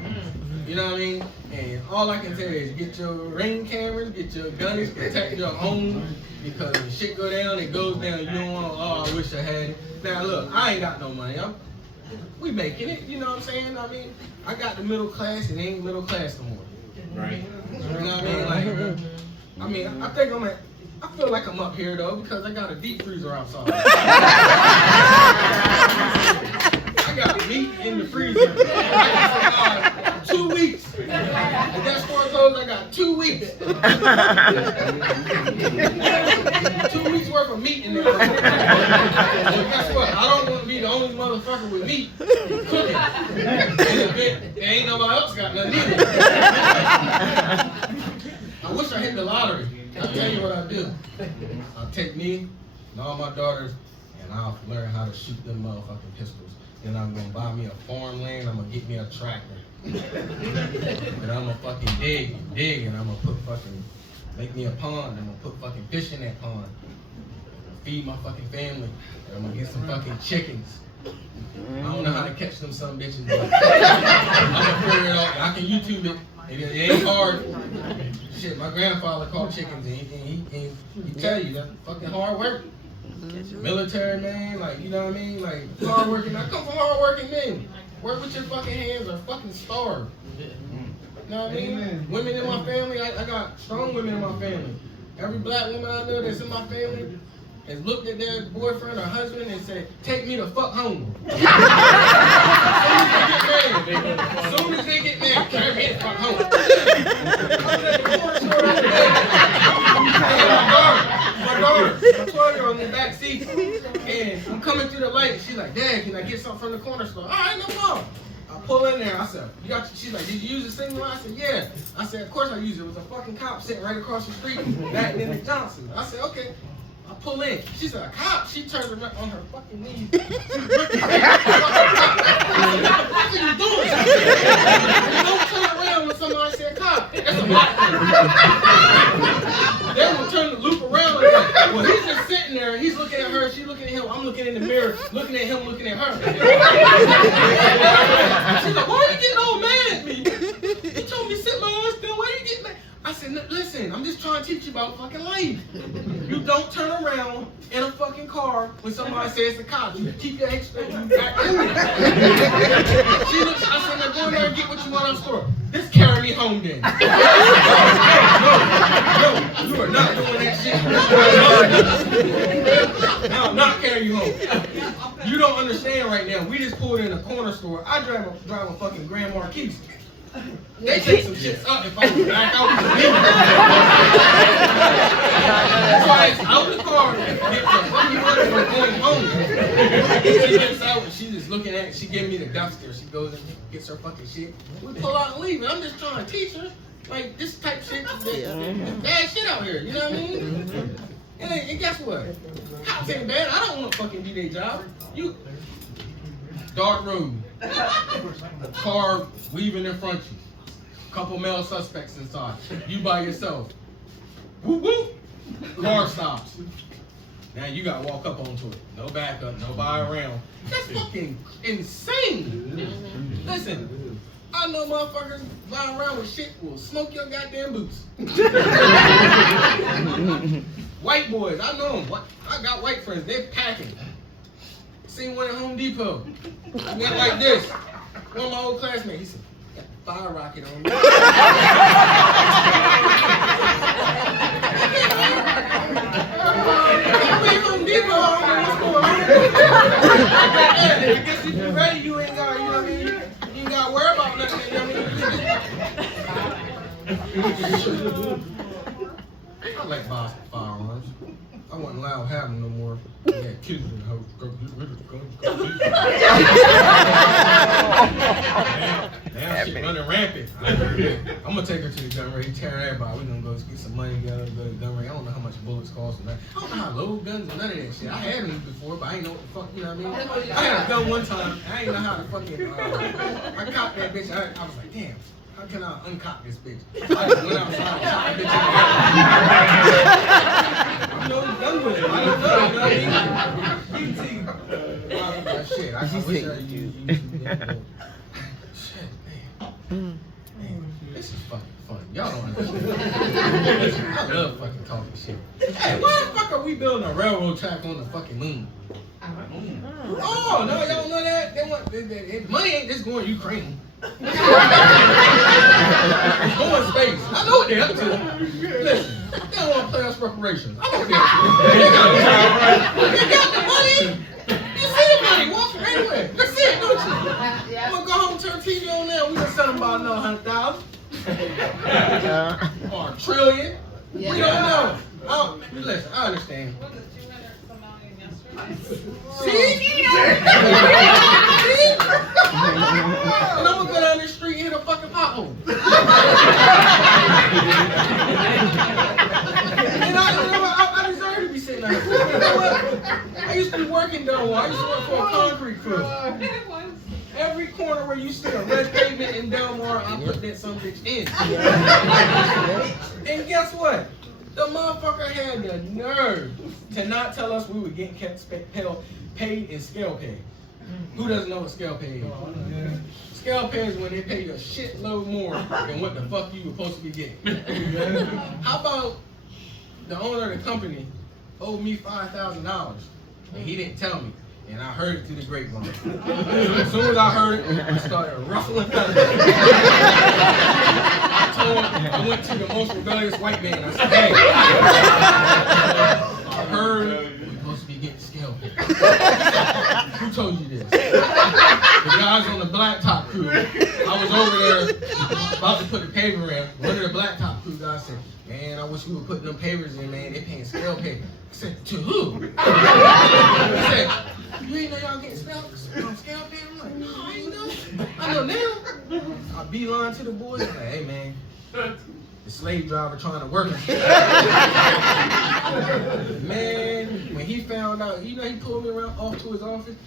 You know what I mean? And all I can tell you is get your ring cameras, get your guns, protect your home, because when shit go down, it goes down. You don't want, oh, I wish I had it. Now look, I ain't got no money. We making it, you know what I'm saying? I mean, I got the middle class, and it ain't middle class no more. Right. You know what I mean? Like, I think I feel like I'm up here though, because I got a deep freezer outside. I got meat in the freezer. I got 2 weeks. If that store closed, I got 2 weeks. 2 weeks worth of meat in there. Well, guess what? I don't want to be the only motherfucker with meat cooking. There ain't nobody else got nothing either. I wish I hit the lottery. I'll tell you what I'll do. I'll take me and all my daughters, and I'll learn how to shoot them motherfucking pistols. Then I'm gonna buy me a farmland, I'm gonna get me a tractor. And I'm gonna fucking dig, and I'm gonna make me a pond, I'm gonna put fucking fish in that pond. Feed my fucking family, and I'm gonna get some fucking chickens. I don't know how to catch them some bitches, but I'm gonna figure it out. I can YouTube it. It ain't hard. Shit, my grandfather caught chickens, and he tell you that fucking hard work. Military man, like, you know what I mean? Like, hard working. I come from hard working men. Work with your fucking hands or fucking starve. You know what I mean? Amen. Women in my family, I got strong women in my family. Every black woman I know that's in my family has looked at their boyfriend or husband and said, take me the fuck home. As soon as they get married, carry me the fuck home. I was at the corner store the other day. My daughter, my 12-year-old in the back seat, and I'm coming through the light, and she's like, Dad, can I get something from the corner store? All right, no problem. I pull in there, I said, she's like, did you use the signal? I said, yeah. I said, of course I used it. It was a fucking cop sitting right across the street back in the Johnson. I said, okay. I pull in. She said, a cop? She turned around on her fucking knees. She was looking at me. What the fuck are you doing? You don't turn around when somebody said cop. That's a black thing. They will turn the loop around and like, well, he's just sitting there, he's looking at her, she's looking at him, I'm looking in the mirror, looking at him, looking at her. She's like, why are you getting all mad at me? You told me to sit my ass down, why are you getting mad? I said, listen, I'm just trying to teach you about fucking life. You don't turn around in a fucking car when somebody says the cops. You keep your head straight, you back in. She looks, I said, now go in there and get what you want out of the store. Just carry me home then. No, you are not doing that shit. No, I'm not carrying you home. You don't understand right now. We just pulled in a corner store. I drive a fucking Grand Marquis. They take some shit up if I was back out with the people. So I out the car, get the fucking money for going home. She gets out and she's just looking at it. She gave me the duster. She goes and gets her fucking shit. We pull out and leave. And I'm just trying to teach her, like, this type shit is bad shit out here. You know what I mean? And guess what? Cops ain't bad. I don't want to fucking do their job. You dark road. Car weaving in front of you. Couple male suspects inside. You by yourself. Whoop whoop. Car stops. Now you gotta walk up onto it. No backup, nobody around. That's fucking insane. Listen, I know motherfuckers flying around with shit will smoke your goddamn boots. White boys, I know them. I got white friends, they're packing. Seen one at Home Depot. He went like this. One of my old classmates, he said, got a fire rocket on me. Home Depot, I don't know what's going on. I guess if you're ready, you ain't got, you know what I mean? You ain't got to worry about nothing, you know what I mean? I like firearms. I wasn't allowed to have them no more. We had kids in the house. Now shit running rampant. I'm gonna take her to the gun range, tear everybody. We're gonna go get some money together, go to the gun range. I don't know how much bullets cost and that. I don't know how to load guns or none of that shit. I had them before, but I ain't know what the fuck, you know what I mean? I had a gun one time. I ain't know how to fucking, I cocked that bitch. I was like, damn. how can I uncock this bitch? I just went outside and shot the bitch in the head. I'm done with it. I don't know, you know what I mean? Shit, I wish I used shit, man. This is fucking fun. Y'all don't understand. Listen, I love fucking talking shit. Hey, why the fuck are we building a railroad track on the fucking moon? Oh, no, y'all don't know that? Money ain't just going to Ukraine. It's going to space. I know what they're up to. Listen, they don't want to play us reparations. I know what they're up to. They got the money. You see the money walking everywhere. You see it, don't you? I'm going to go home and turn TV on there. We gonna sell them about another 100,000. Or a trillion. We don't know. Listen, I understand. See? And I'm gonna go down the street and hit a fucking pothole. And I deserve to be sitting there. You know what? I used to be working down. I used to work for a concrete crew. Every corner where you see a red pavement in Delmar, I put that some bitch in. And guess what? The motherfucker had the nerve to not tell us we were getting paid in scale pay. Who doesn't know what scale pay is? Scale pay is when they pay you a shitload more than what the fuck you were supposed to be getting. How about the owner of the company owed me $5,000 and he didn't tell me. And I heard it through the grapevine. As soon as I heard it, I started ruffling feathers. I went to the most rebellious white man. I said, hey, I heard we're supposed to be getting scale pay. Who told you this? The guys on the blacktop crew. I was over there about to put the paver in. One of the blacktop crew guys said, man, I wish we were putting them pavers in, man. They paying scale pay. I said, to who? He said, you ain't know y'all getting scale pay? I'm like, no, I ain't know. I know now. I beeline to the boys. I'm like, hey, man, the slave driver trying to work us. Man, when he found out, you know, he pulled me around off to his office.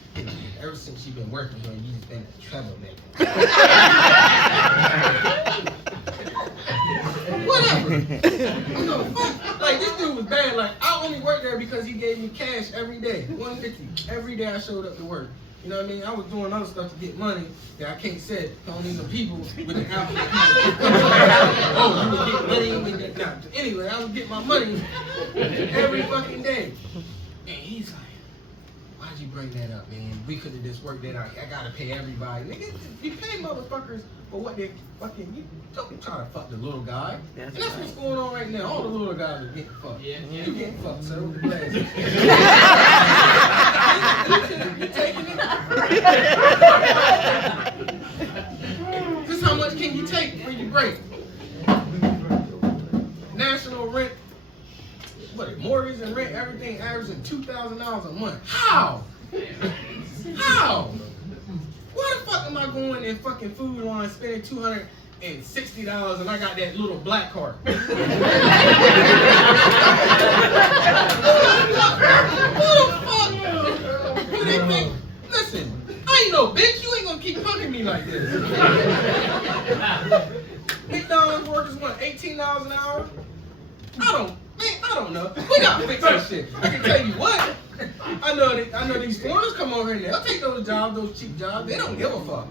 Ever since you've been working here, you just been a troublemaker. Whatever. You know, fuck. Like, this dude was bad. Like, I only worked there because he gave me cash every day, $150 every day I showed up to work. You know what I mean? I was doing other stuff to get money that I can't say. I don't need no people with an apple. Oh, you would get money with that. Nah. Anyway, I would get my money every fucking day. And he's like, why'd you bring that up, man? We could have just worked that out. I gotta pay everybody. Nigga, you pay motherfuckers for what they fucking, you don't try to fuck the little guy. And that's what's going on right now. All the little guys are getting fucked. Yeah. You getting fucked, sir, with the glasses. You taking it? Just how much can you take before you break? National rent, what, mortgage and rent, everything averaging $2,000 a month. How? How? Why the fuck am I going in fucking Food Line spending $260 and I got that little black card? Who the fuck? Who they think? Listen, I ain't no bitch. You ain't gonna keep punking me like this. McDonald's workers want $18 an hour? I don't know. We gotta fix that shit. I can tell you what. I know these foreigners come over here and they'll take those jobs, those cheap jobs. They don't give a fuck.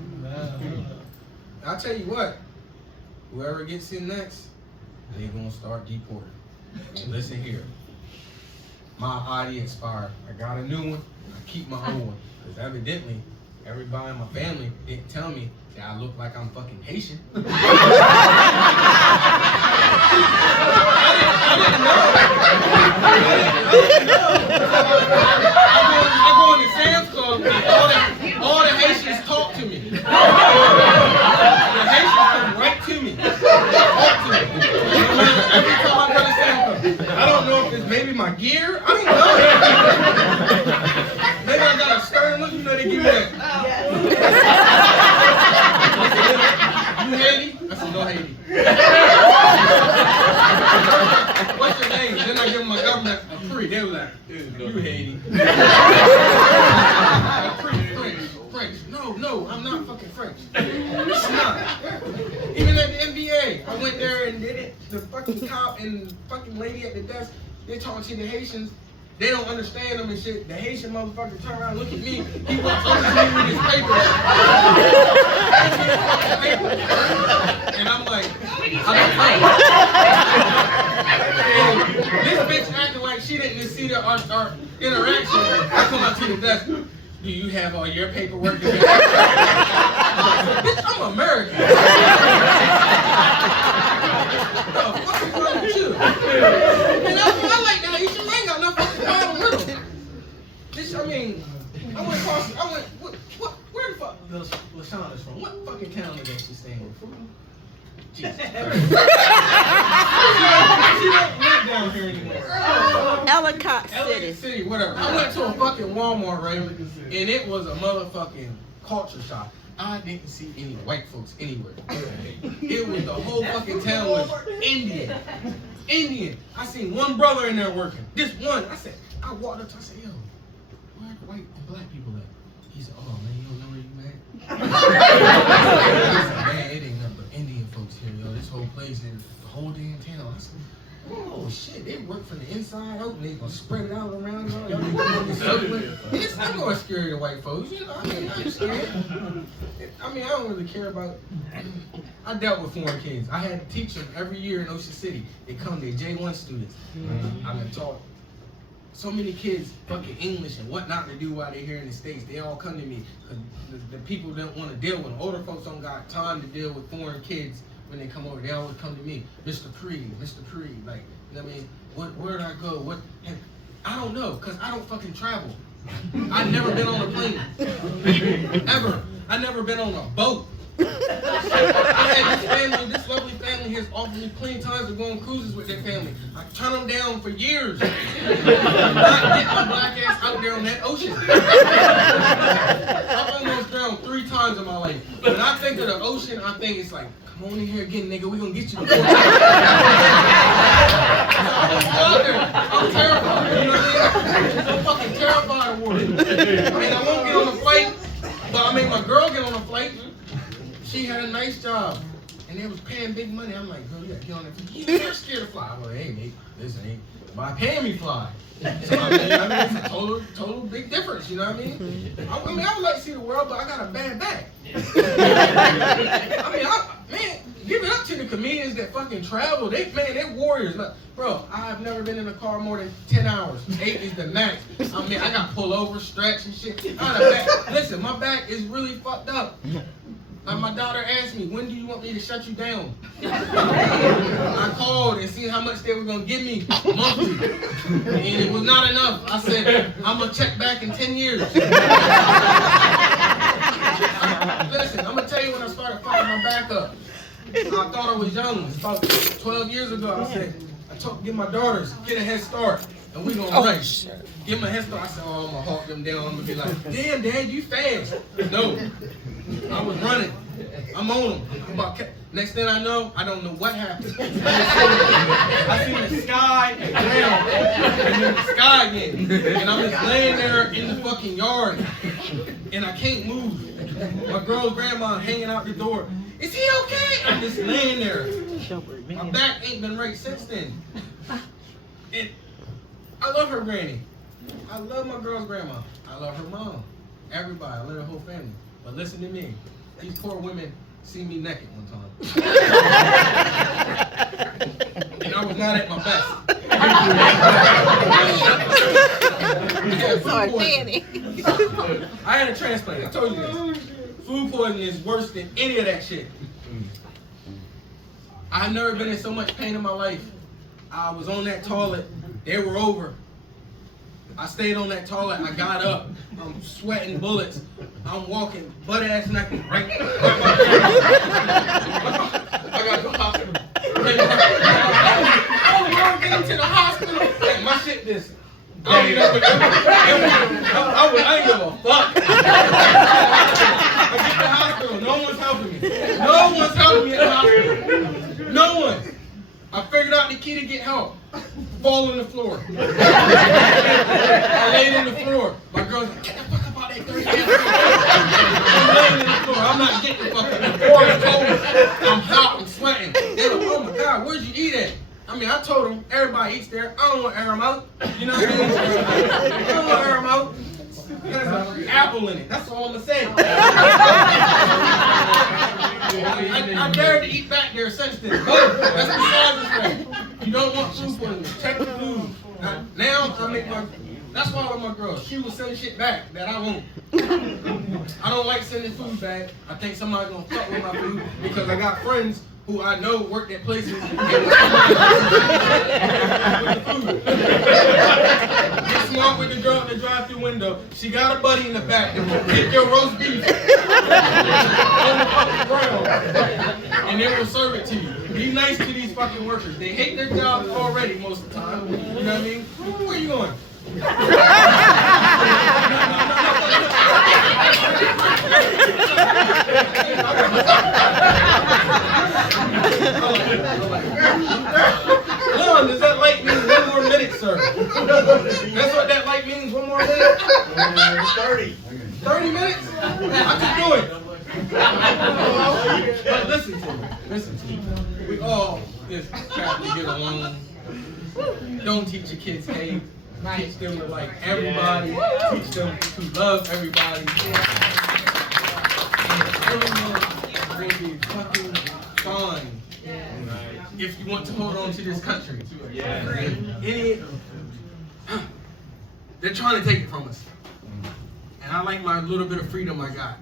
I'll tell you what. Whoever gets in next, they're gonna start deporting. And listen here. My ID expired. I got a new one. I keep my old one. Because evidently, everybody in my family didn't tell me that I look like I'm fucking Haitian. I didn't know. I go into Sam's Club and all the Haitians talk to me. The Haitians come right to me. Talk to me. Every time I go to Sam's Club. I don't know if it's maybe my gear. I don't know. Maybe I got a stern look, you know, they give me that. You Haiti? I said, no Haiti. What's your name? Then I give them my government Aapri. They were like, you Haiti. Aapri, French. No, I'm not fucking French. I'm not. Even that the fucking cop and the fucking lady at the desk, they're talking to the Haitians. They don't understand them and shit. The Haitian motherfucker turn around, look at me. He walks over to me with his paper. And I'm like, this bitch acting like she didn't see our interaction. I come up to the desk. Do you have all your paperwork? I'm like, bitch, I'm American. What the fuck is wrong with you? And I like that. You should ain't got no fucking problem with them. This, I mean, I went, where the fuck LaShawn is from? What fucking town is that she staying in? Jesus Christ. She don't live down here anymore. Ellicott City. City. Whatever. I went to a fucking Walmart, right? And it was a motherfucking culture shock. I didn't see any white folks anywhere. It was the whole fucking town was Indian. Indian. I seen one brother in there working. Just one. I walked up to him, I said, yo, where are the white and black people at? He said, oh man, you don't know where you at? I said, man, it ain't nothing but Indian folks here, yo. This whole place is the whole damn town. I said, oh shit, they work from the inside out and they gonna spread it out around. I'm not scared of white folks, you know. I mean, I'm scared. I mean, I don't really care about. I dealt with foreign kids. I had to teach them every year in Ocean City. They come, they're J1 students. I've been taught so many kids fucking English and what not to do while they're here in the States. They all come to me because the people don't want to deal with them. Older folks don't got time to deal with foreign kids. When they come over, they always come to me, Mr. Creed, like, you know what I mean? Where did I go? And I don't know, because I don't fucking travel. I've never been on a plane. Ever. I've never been on a boat. I had this family, this lovely family has offered me plenty of times to go on cruises with their family. I turn them down for years. I'm not getting my black ass out there on that ocean. I've almost drowned 3 times in my life. When I think of the ocean, I think it's like, come on in here again, nigga. We gonna get you. I'm terrified. You know what I mean? I'm fucking terrified of water. I mean, I won't get on a flight, but I made my girl get on a flight. She had a nice job, and they was paying big money. I'm like, girl, you gotta get on that. You're scared to fly. I'm like, hey, mate, this ain't. Why paying me fly? So, I mean, it's a total big difference. You know what I mean? I would like to see the world, but I got a bad back. I mean, man, give it up to the comedians that fucking travel. They're warriors. Look, bro, I've never been in a car more than 10 hours. 8 is the max. I mean, I got pull over, stretch and shit. Listen, my back is really fucked up. Like my daughter asked me, when do you want me to shut you down? I called and seen how much they were gonna give me monthly. And it was not enough. I said, I'm gonna check back in 10 years. Listen, I'm gonna tell you when I started fucking my back up. I thought I was young. It's about 12 years ago. I said, give my daughters, get a head start. And we gonna race. Give them a head start. I said, oh, I'm gonna hawk them down. I'm gonna be like, damn, Dad, you fast. No. I was running. I'm on them. Next thing I know, I don't know what happened. I see the sky and ground, and then the sky again. And I'm just laying there in the fucking yard, and I can't move. My girl's grandma hanging out the door. Is he okay? I'm just laying there. My back ain't been right since then. And I love her granny. I love my girl's grandma. I love her mom. Everybody. I love her whole family. But listen to me. These poor women see me naked one time. And I was not at my best. I had a transplant. I told you this. Food poisoning is worse than any of that shit. I've never been in so much pain in my life. I was on that toilet. They were over. I stayed on that toilet. I got up. I'm sweating bullets. I'm walking butt ass naked. Right. I got to the hospital. Oh, we're getting to the hospital. Like, my shit this. I ain't give a fuck. I get to the hospital. No one's helping me. No one's helping me at the hospital. No one. I figured out the key to get help. Fall on the floor. I laid on the floor. My girl's like, get the fuck up out that dirty ass floor. I'm laying on the floor. I'm not getting the fuck up. The floor is cold. I'm hot. I'm sweating. They're like, oh my God, where'd you eat at? I mean, I told them everybody eats there. I don't want to air them out. You know what I mean? I don't want to air them out. There's an apple in it. That's all I'm gonna say. I dared to eat back there since then. But that's besides the fact. You don't want food poisoning. Check the food. Now I make my. That's why with my girl, she will send shit back that I won't. I don't like sending food back. I think somebody's gonna fuck with my food because I got friends who I know work at places and with the food. Get smart with the girl in the drive-thru window. She got a buddy in the back that will pick your roast beef on the fucking ground and they will serve it to you. Be nice to these fucking workers. They hate their jobs already most of the time. You know what I mean? Where you going? Lauren, does that light mean 1 more minute, sir? That's what that light means, 1 more minute? 30. 30 minutes? I can do it. But listen to me. Listen to me. We all just have to get along. Don't teach your kids hate. Teach them to like everybody. Teach them to love everybody. Everyone will be fucking fine if you want to hold on to this country. They're trying to take it from us. And I like my little bit of freedom I got.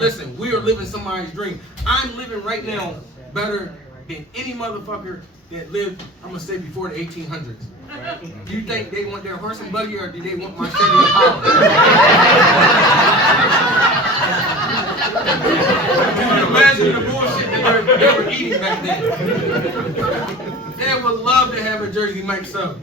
Listen, we are living somebody's dream. I'm living right now better than any motherfucker that lived, I'm gonna say, before the 1800s. Do you think they want their horse and buggy or do they want my Chevy Impala? Imagine the bullshit that they were eating back then. They would love to have a Jersey Mike sub.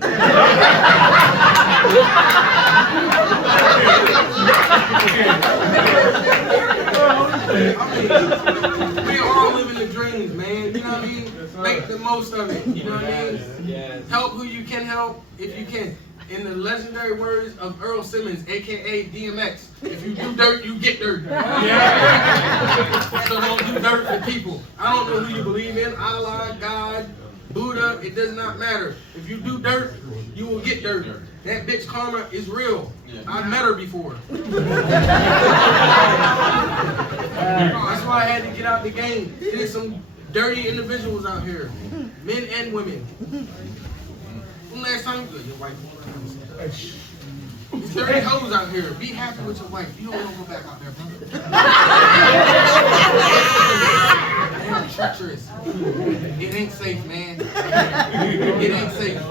We all living the dreams, man. You know what I mean? Make the most of it. You know what I mean? Help who you can help if you can. In the legendary words of Earl Simmons, aka DMX, if you do dirt, you get dirt. So don't do dirt for people. I don't know who you believe in, Allah, God, Buddha, it does not matter. If you do dirt, you will get dirt. That bitch karma is real. I met her before. That's why I had to get out the game. There's some dirty individuals out here, men and women. When last time your wife? There's dirty hoes out here. Be happy with your wife. You don't want to go back out there, brother. They are treacherous. It ain't safe, man. It ain't safe.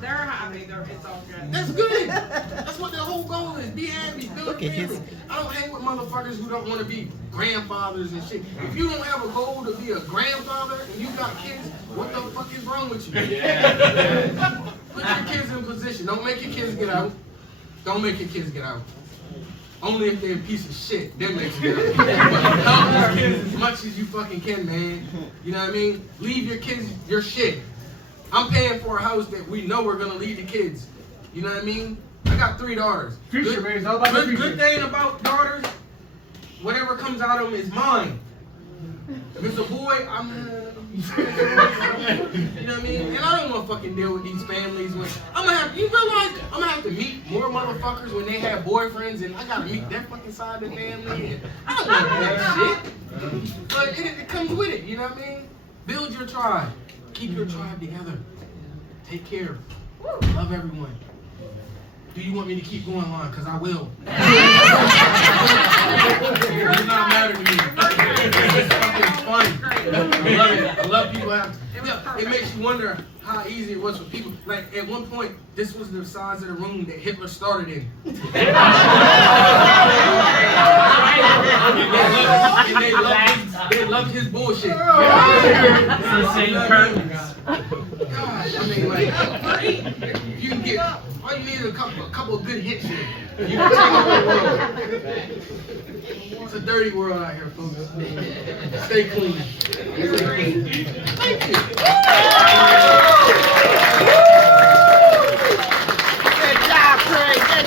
They're happy. It's all good. That's good. That's what their whole goal is. Be happy. Build a family. I don't hang with motherfuckers who don't want to be grandfathers and shit. If you don't have a goal to be a grandfather and you got kids, what the fuck is wrong with you? Put your kids in position. Don't make your kids get out. Don't make your kids get out. Only if they're a piece of shit, then make them get out. But help your kids as much as you fucking can, man. You know what I mean? Leave your kids your shit. I'm paying for a house that we know we're gonna leave the kids. You know what I mean? I got 3 daughters. Future, man. It's all about the future. Good thing about daughters, whatever comes out of them is mine. If it's a boy, I'm you know what I mean? And I don't want to fucking deal with these families when you realize I'm gonna have to meet more motherfuckers when they have boyfriends and I gotta meet their fucking side of the family and I don't want that shit. But it comes with it, you know what I mean? Build your tribe. Keep your tribe together. Take care. Love everyone. Do you want me to keep going on? Because I will. It does not matter to me. It's fucking fun. I love it. I love people. It makes you wonder how easy it was for people. Like, at one point, this was the size of the room that Hitler started in. And they loved his bullshit. It's the same curtains. Gosh, I mean, like, you can get, all you need is a couple of good hits here. You can take the whole world. It's a dirty world out here, folks. Stay clean. Stay clean.